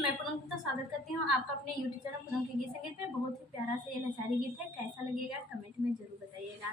मैं पूनम गुप्ता स्वागत करती हूँ आपका अपने यूट्यूब चैनल पूनम के गीत संगीत में। बहुत ही प्यारा सा ये नचारी गीत है, कैसा लगेगा कमेंट में जरूर बताइएगा।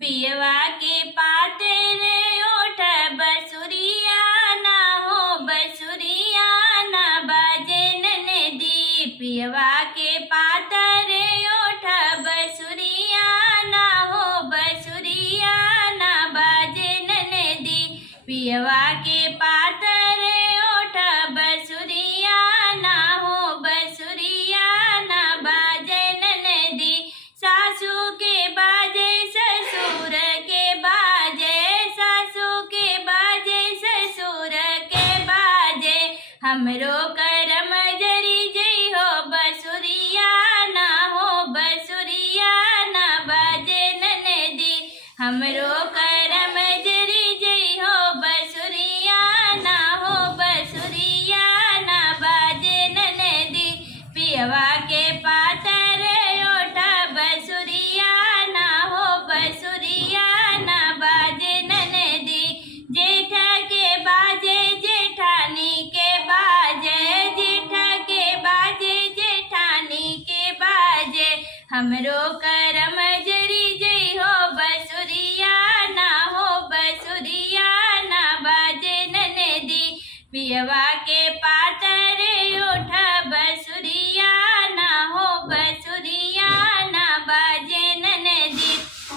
पियवा के पातेरे ओठ बसुरिया ना हो, बसुरिया ना बाजे ननदी। पियवा के पातरे ओठ बसुरिया ना हो, बसुरिया ना बाजे ननदी। पियवा के पातरे ओठ बसुरिया ना हो, बसुरिया ना बाजे ननदी। सासू के बाजे ससुर के बाजे, सासू के बाजे ससुर के बाजे। हमरो करम जरी जई हो, बसुरिया ना हो, बसुरिया ना बाजे ननदी। हमरो करम जरी जई हो, बसुरिया ना हो, बसुरिया ना बाजे ननदी। पियवा के पातर ओठ बसुरिया ना हो, बसुरिया ना बाजे ननदी। जेठ के बाजे जेठानी के बाजे, जेठ के बाजे जेठानी के बाजे। हमरो करम जरी जई हो, बसुरिया ना हो, बसुरिया ना बाजे ननदी। पियवा के पातर ओठ बसुरिया ना हो, बसुरिया ना बाजे ननदी।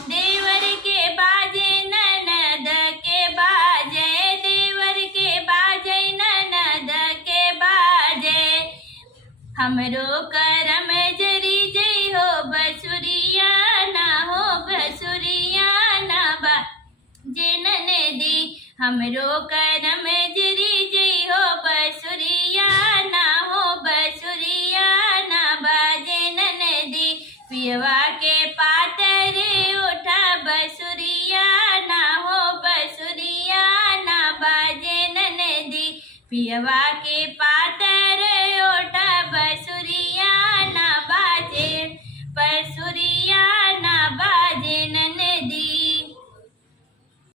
देवर के बाजे ननद के बाजे, देवर के बाजे ननद के बाजे। हमरो करम जरी जई हो, बसुरिया ना हो, बसुरिया ना बाजे ननदी। हमरो करम जरी जई हो, बसुरिया ना हो, बसुरिया ना बाजे ननदी। पियवा के पातरे ओठ बसुरिया ना हो, बसुरिया ना बाजे ननदी। पियवा के पातर